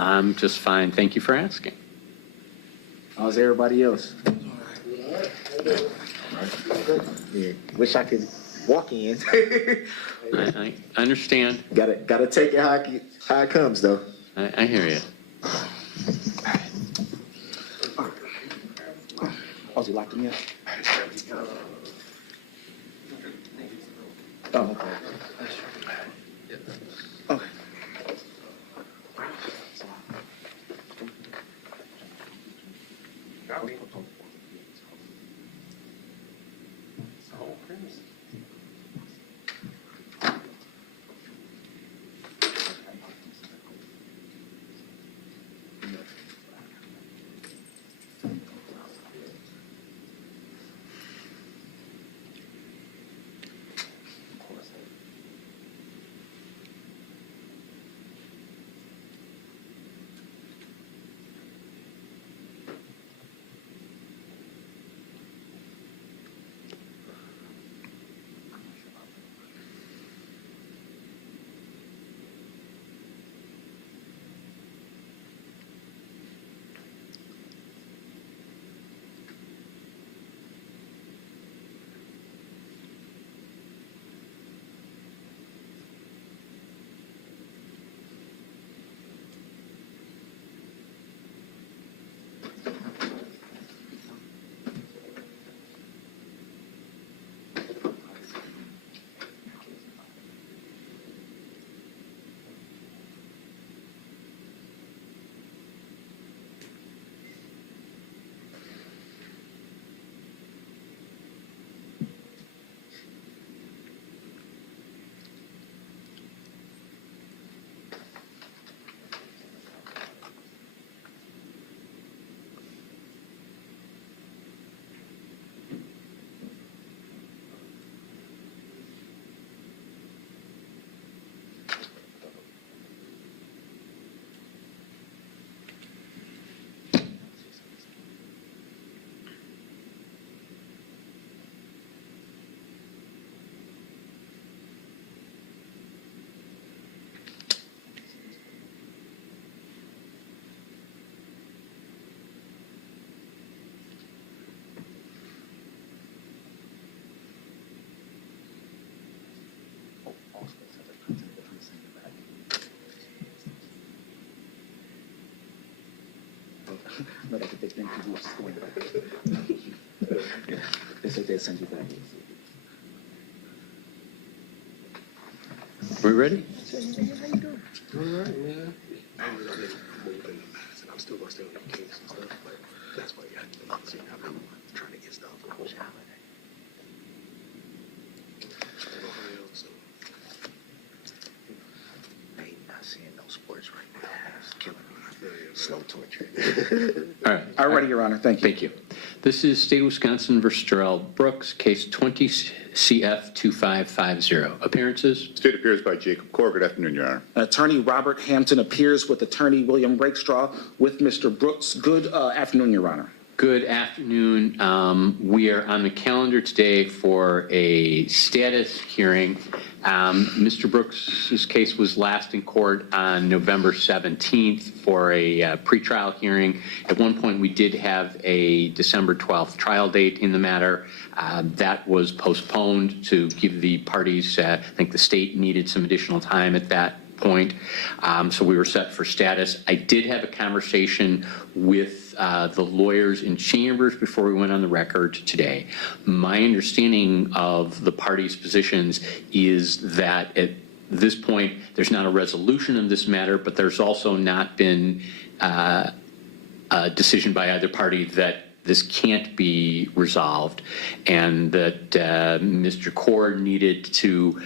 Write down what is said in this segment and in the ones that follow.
I'm just fine. Thank you for asking. How's everybody else? Yeah, wish I could walk in. I understand. Gotta take it how it comes though. I hear you. Oh, you locked me up? Oh, okay. Okay. But I could take them to the school. They said they'd send you back. We ready? All right, man. I'm still gonna stay on the case and stuff, but that's why I'm trying to get stuff. I ain't not seeing no sports right now. It's killing me. Slow torture. All right. All righty, Your Honor. Thank you. Thank you. This is State of Wisconsin versus Darrell Brooks, case 20 CF 2550. Appearances? State appears by Jacob Core. Good afternoon, Your Honor. Attorney Robert Hampton appears with Attorney William Rakestraw with Mr. Brooks. Good afternoon, Your Honor. Good afternoon. We are on the calendar today for a status hearing. Mr. Brooks's case was last in court on November 17th for a pretrial hearing. At one point, we did have a December 12th trial date in the matter. That was postponed to give the parties, I think the state needed some additional time at that point. So we were set for status. I did have a conversation with the lawyers in chambers before we went on the record today. My understanding of the parties' positions is that at this point, there's not a resolution of this matter, but there's also not been a decision by either party that this can't be resolved, and that Mr. Core needed to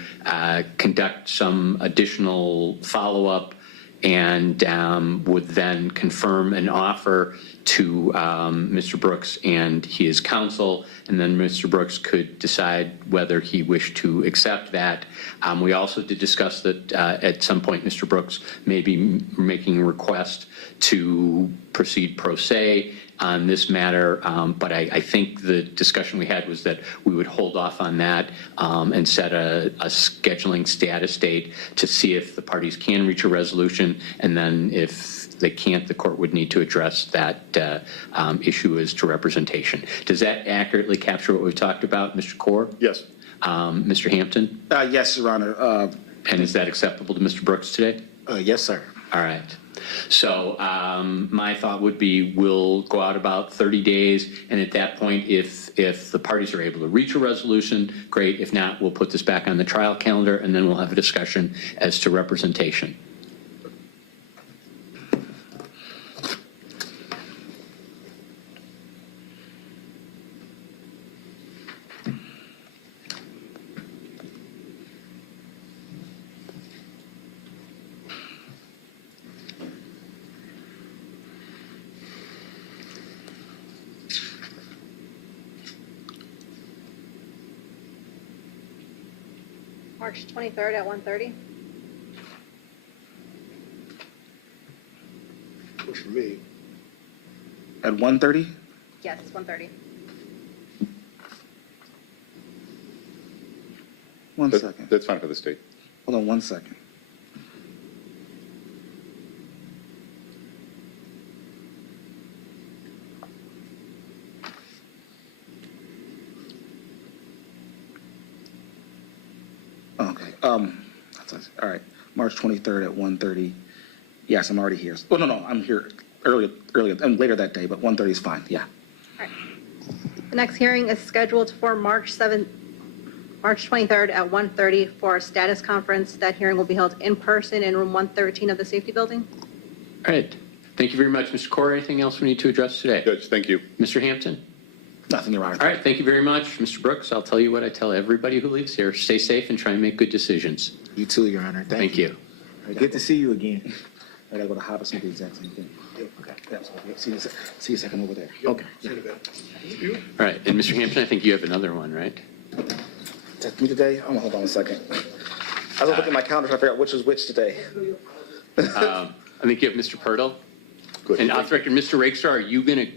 conduct some additional follow-up and would then confirm an offer to Mr. Brooks and his counsel, and then Mr. Brooks could decide whether he wished to accept that. We also did discuss that at some point Mr. Brooks may be making a request to proceed pro se on this matter, but I think the discussion we had was that we would hold off on that and set a scheduling status date to see if the parties can reach a resolution, and then if they can't, the court would need to address that issue as to representation. Does that accurately capture what we've talked about, Mr. Corr? Yes. Mr. Hampton? Yes, Your Honor. And is that acceptable to Mr. Brooks today? Yes, sir. All right. So my thought would be we'll go out about 30 days, and at that point, if the parties are able to reach a resolution, great. If not, we'll put this back on the trial calendar, and then we'll have a discussion as to representation. March 23rd at 1:30. Works for me. At 1:30? Yes, 1:30. One second. That's fine for the state. Hold on 1 second. Okay. All right. March 23rd at 1:30. Yes, I'm already here. Oh, no, I'm here earlier, and later that day, but 1:30 is fine. Yeah. All right. The next hearing is scheduled for March 23rd at 1:30 for a status conference. That hearing will be held in person in room 113 of the safety building. All right. Thank you very much, Mr. Corr. Anything else we need to address today? Judge, thank you. Mr. Hampton? Nothing, Your Honor. All right. Thank you very much, Mr. Brooks. I'll tell you what I tell everybody who leaves here. Stay safe and try and make good decisions. You too, Your Honor. Thank you. All right, good to see you again. I gotta go to Hobbs and do the exact same thing. Okay. Yeah, so, see you a second over there. Okay. See you in a bit. You? All right. And Mr. Hampton, I think you have another one, right? That's me today? Oh, hold on a second. I was looking at my calendar trying to figure out which was which today. I think you have Mr. Pirtle. Good. And off the record, Mr. Rakestraw, are you going to